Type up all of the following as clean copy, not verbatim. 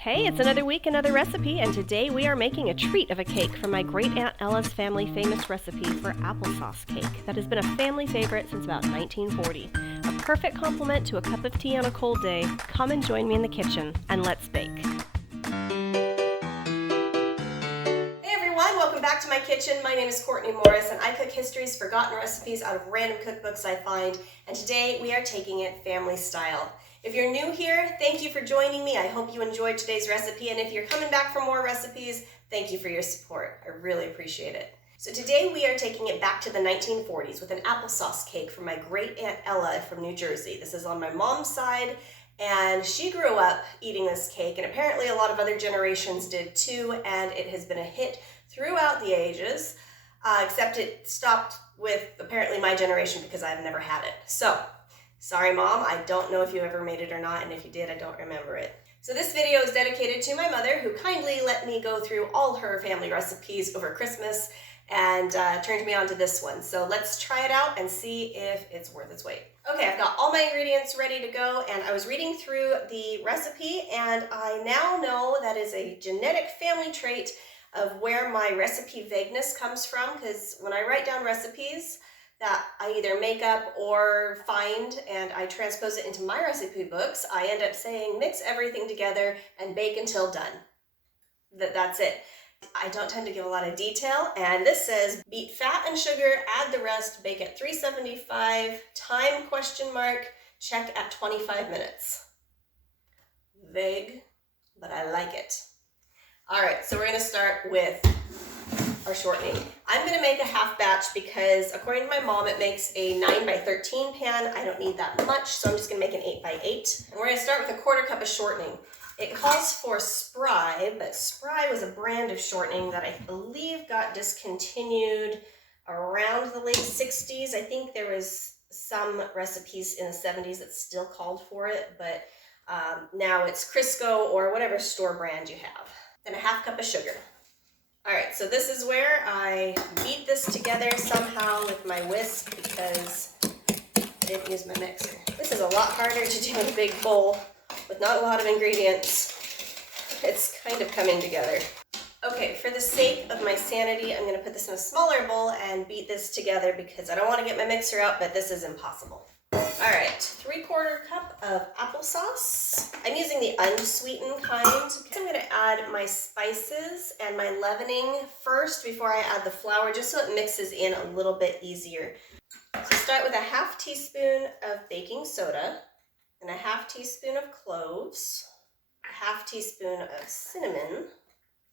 Hey, it's another week, another recipe, and today we are making a treat of a cake from my great Aunt Ella's family famous recipe for applesauce cake that has been a family favorite since about 1940. A perfect complement to a cup of tea on a cold day. Come and join me in the kitchen, and let's bake. Hey everyone, welcome back to my kitchen. My name is Courtney Morris, and I cook history's forgotten recipes out of random cookbooks I find, and today we are taking it family style. If you're new here, thank you for joining me. I hope you enjoyed today's recipe, and if you're coming back for more recipes, thank you for your support. I really appreciate it. So today we are taking it back to the 1940s with an applesauce cake from my great Aunt Ella from New Jersey. This is on my mom's side, and she grew up eating this cake, and apparently a lot of other generations did too, and it has been a hit throughout the ages, except it stopped with apparently my generation because I've never had it. So, sorry, Mom, I don't know if you ever made it or not, and if you did, I don't remember it. So this video is dedicated to my mother, who kindly let me go through all her family recipes over Christmas and turned me on to this one. So let's try it out and see if it's worth its weight. Okay, I've got all my ingredients ready to go, and I was reading through the recipe, and I now know that is a genetic family trait of where my recipe vagueness comes from, because when I write down recipes that I either make up or find and I transpose it into my recipe books, I end up saying mix everything together and bake until done. That's it. I don't tend to give a lot of detail, and this says beat fat and sugar, add the rest, bake at 375, time ? Check at 25 minutes. Vague, but I like it. All right, so we're gonna start with our shortening. I'm going to make a half batch because according to my mom it makes a 9 by 13 pan. I don't need that much, so I'm just going to make an 8 by 8. And we're going to start with a 1/4 cup of shortening. It calls for Spry, but Spry was a brand of shortening that I believe got discontinued around the late 60s. I think there was some recipes in the 70s that still called for it, but now it's Crisco or whatever store brand you have. Then a 1/2 cup of sugar. All right, so this is where I beat this together somehow with my whisk because I didn't use my mixer. This is a lot harder to do in a big bowl with not a lot of ingredients. It's kind of coming together. Okay, for the sake of my sanity, I'm gonna put this in a smaller bowl and beat this together because I don't wanna get my mixer out, but this is impossible. All right, 3/4 cup of applesauce. I'm using the unsweetened kind. I'm gonna add my spices and my leavening first before I add the flour, just so it mixes in a little bit easier. So start with a 1/2 teaspoon of baking soda and a 1/2 teaspoon of cloves, a 1/2 teaspoon of cinnamon,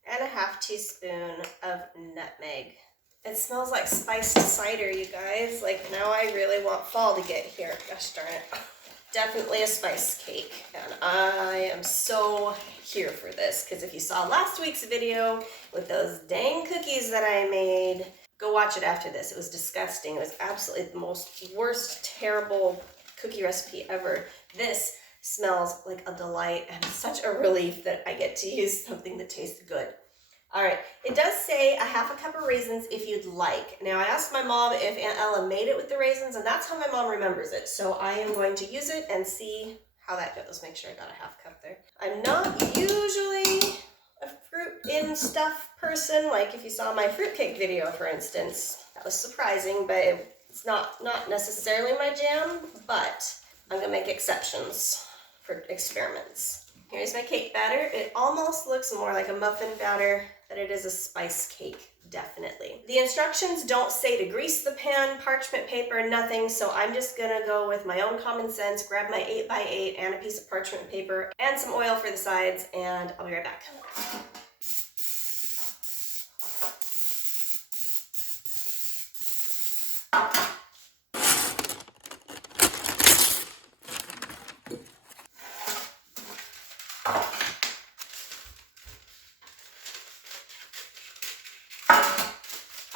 and a 1/2 teaspoon of nutmeg. It smells like spiced cider, you guys. Like, now I really want fall to get here. Gosh darn it. Definitely a spice cake, and I am so here for this, because if you saw last week's video with those dang cookies that I made, go watch it after this. It was disgusting. It was absolutely the worst, terrible cookie recipe ever. This smells like a delight, and it's such a relief that I get to use something that tastes good. All right, it does say a 1/2 cup of raisins if you'd like. Now, I asked my mom if Aunt Ella made it with the raisins, and that's how my mom remembers it. So I am going to use it and see how that goes. Make sure I got a 1/2 cup there. I'm not usually a fruit in stuff person. Like if you saw my fruitcake video, for instance, that was surprising, but it's not necessarily my jam, but I'm gonna make exceptions for experiments. Here's my cake batter. It almost looks more like a muffin batter, but it is a spice cake, definitely. The instructions don't say to grease the pan, parchment paper, nothing, so I'm just gonna go with my own common sense, grab my 8 by 8 and a piece of parchment paper and some oil for the sides, and I'll be right back.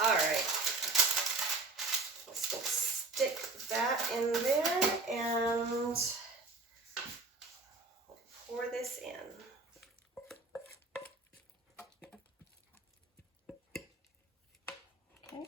All right, let's go stick that in there and pour this in. Okay.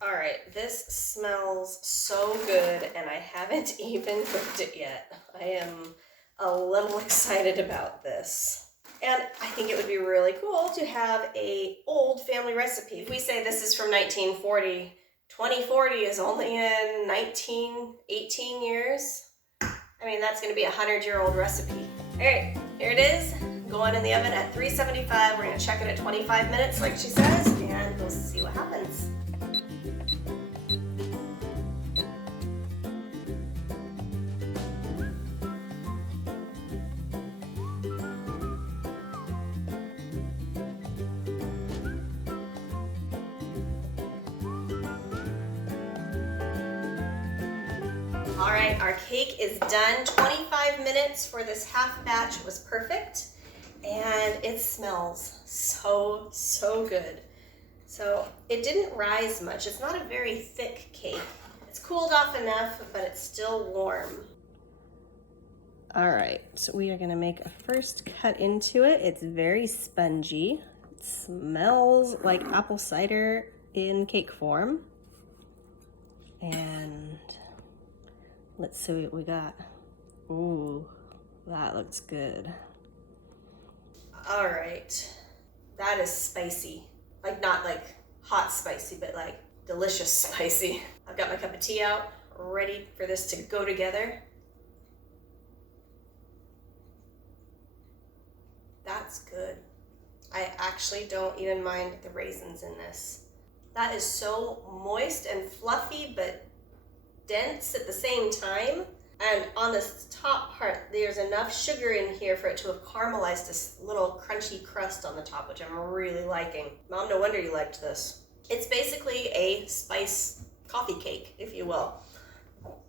All right, this smells so good, and I haven't even cooked it yet. I am a little excited about this. And I think it would be really cool to have a old family recipe. If we say this is from 1940, 2040 is only in 18 years. I mean, that's gonna be a 100-year-old recipe. All right, here it is. Going in the oven at 375. We're gonna check it at 25 minutes like she says, and we'll see what happens. All right, our cake is done. 25 minutes for this half batch was perfect, and it smells so good. So it didn't rise much. It's not a very thick cake. It's cooled off enough, but it's still warm. All right, so we are gonna make a first cut into it. It's very spongy. It smells like apple cider in cake form. And let's see what we got. Ooh, that looks good. All right, that is spicy. Like not like hot spicy, but like delicious spicy. I've got my cup of tea out, ready for this to go together. That's good. I actually don't even mind the raisins in this. That is so moist and fluffy, but dense at the same time. And on this top part, there's enough sugar in here for it to have caramelized this little crunchy crust on the top, which I'm really liking. Mom, no wonder you liked this. It's basically a spice coffee cake, if you will,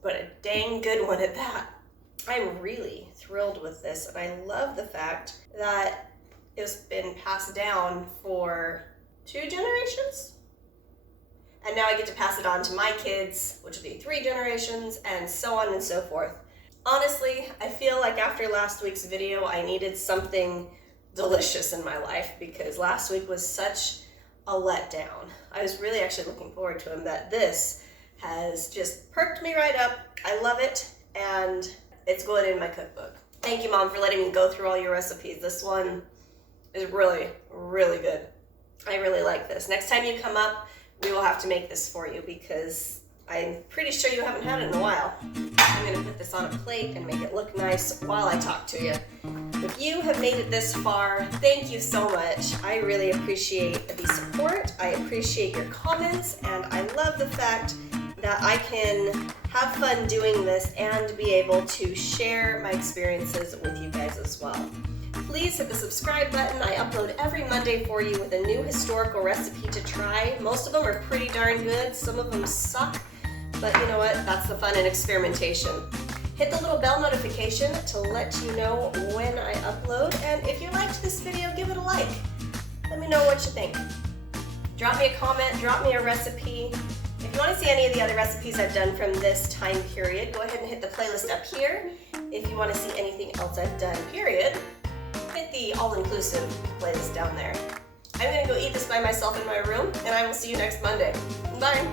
but a dang good one at that. I'm really thrilled with this, and I love the fact that it's been passed down for 2 generations. And now I get to pass it on to my kids, which will be 3 generations, and so on and so forth. Honestly, I feel like after last week's video, I needed something delicious in my life because last week was such a letdown. I was really actually looking forward to them, that this has just perked me right up. I love it, and it's going in my cookbook. Thank you, Mom, for letting me go through all your recipes. This one is really, really good. I really like this. Next time you come up, we will have to make this for you because I'm pretty sure you haven't had it in a while. I'm gonna put this on a plate and make it look nice while I talk to you. If you have made it this far, thank you so much. I really appreciate the support. I appreciate your comments, and I love the fact that I can have fun doing this and be able to share my experiences with you guys as well. Please hit the subscribe button. I upload every Monday for you with a new historical recipe to try. Most of them are pretty darn good. Some of them suck, but you know what? That's the fun in experimentation. Hit the little bell notification to let you know when I upload. And if you liked this video, give it a like. Let me know what you think. Drop me a comment, drop me a recipe. If you want to see any of the other recipes I've done from this time period, go ahead and hit the playlist up here. If you want to see anything else I've done, period, hit the all-inclusive playlist down there. I'm going to go eat this by myself in my room, and I will see you next Monday. Bye!